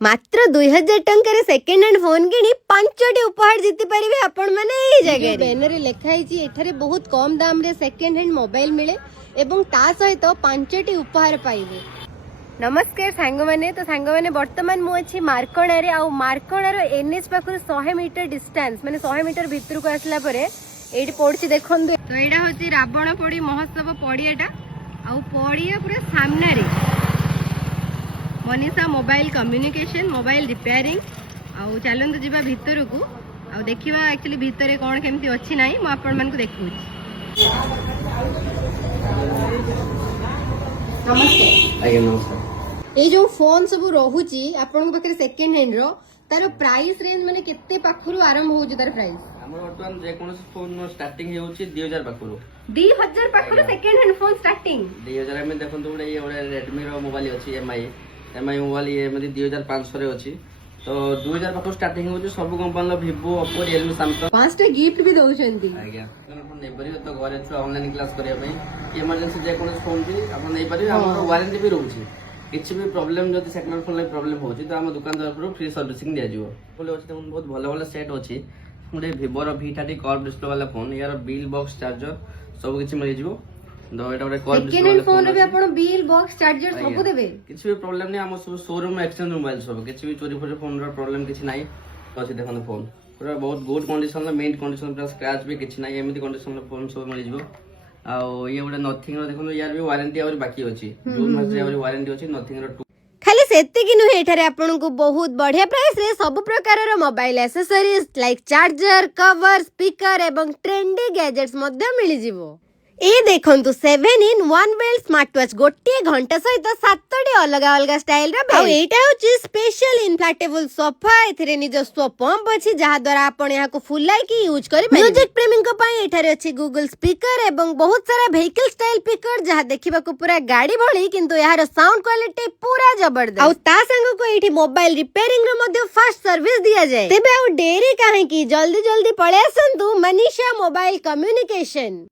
मात्र 2000 टंकार second hand phone किनी 5टी उपहार जीति पारिबे आपण माने एही जगह बैनर रे लिखा हिची एठारे बहुत कम दाम रे सेकेंड हैंड मोबाइल मिले एवं ता सहित 5टी उपहार पाइबे। नमस्कार सांग माने तो सांग माने वर्तमान मु अछि मार्कणा रे आ मार्कणा रो एनएच पाखर 100 मीटर डिस्टेंस माने 100 मीटर भितर को आसला परे एठी पड़छि देखंतु तो एडा होछि रावण पोड़ी महोत्सव पड़ियाटा आ पड़िया पूरा सामने रे Manisha mobile communication mobile repairing आउ चलतु जीवा भितर को आउ देखिबा एक्चुअली भितर कौन केमती अच्छी ना मु आपण मान को देखू। नमस्ते ये जो फोन सब रोहुची आपण पाखे सेकेंड हैंड रो तार प्राइस रेंज माने केते पाखरु आरंभ होउची तार प्राइस हमर वर्तमान जे कोन फोन स्टार्टिंग हेउची 2000 पाखरु 2000 पाखरु सेकेंड हैंड फोन स्टार्टिंग 2000 में देखंतु ये Redmi रो मोबाइल अछि MI मोबाइल ये मध्ये 2500 रे अछि तो 2000 पाखरु स्टार्टिंग होउची सब कंपनी लो Vivo Oppo Realme Samsung पांचटा गिफ्ट भी दउछंती आज्ञा अपन नै परियो तो घरे छु ऑनलाइन क्लास करिया पई इमरजेंसी जे कोन फोन भी अपन नै परियो हमर वारंटी भी रहउची किछि भी प्रॉब्लम जदि सेकेंड फोन लै प्रॉब्लम होउची तो हम दुकान तरफ फ्री सर्विसिंग दिया जिवो बोले अछि त बहुत भलो भलो सेट अछि मुडे Vivo रो V30 कर्व डिस्प्ले वाला फोन यार बिल बॉक्स चार्जर सब किछि मिल जिवो दो एटा रे कर्व डिस्प्ले सेकेंड फोन रे भी आपण बिल बॉक्स चार्जर सब देबे किछि भी प्रॉब्लम नै हम सब शोरूम एक्सचेंज मोबाइल सब किछि भी चोरी फोरी फोन रो प्रॉब्लम किछि नै तो से देखन फोन पूरा बहुत गुड कंडीशन ला मेंट कंडीशन प्लस स्क्रैच भी किछि नै एमिति कंडीशन ला फोन सब मिल जिवो आ ये उडा नथिंग रो देखन यार भी वारंटी और बाकी अछि जून मास रे और वारंटी अछि नथिंग रो खाली सेतिकी नुहे एठारे आपनको बहुत बढ़िया प्राइस रे सब प्रकार रो mobile accessories like charger cover speaker एवं ट्रेंडी गैजेट्स मध्य मिली जिवो। ए देखंतु 7-in-1 बेल्ट स्मार्ट वॉच गोटे घंटा सहित 7टी अलग अलग स्टाइल रा बेल्ट एटा होची स्पेशल इन्फ्लेटेबल सोफा एथरे निज स्व पंप अछि जहा द्वारा आपण या को फुलाई की यूज करि म्यूजिक प्रेमी को पई एठारे अछि गूगल स्पीकर एवं बहुत सारा व्हीकल स्टाइल स्पीकर जहा देखिबा को पूरा गाड़ी भली किंतु यार साउंड क्वालिटी पूरा जबरदस्त आ ता संग को एठी मोबाइल रिपेयरिंग रो मध्ये फास्ट सर्विस दिया जाय तेबे आ डेरी काहे की जल्दी जल्दी पळे आसंतु मनीषा मोबाइल कम्युनिकेशन।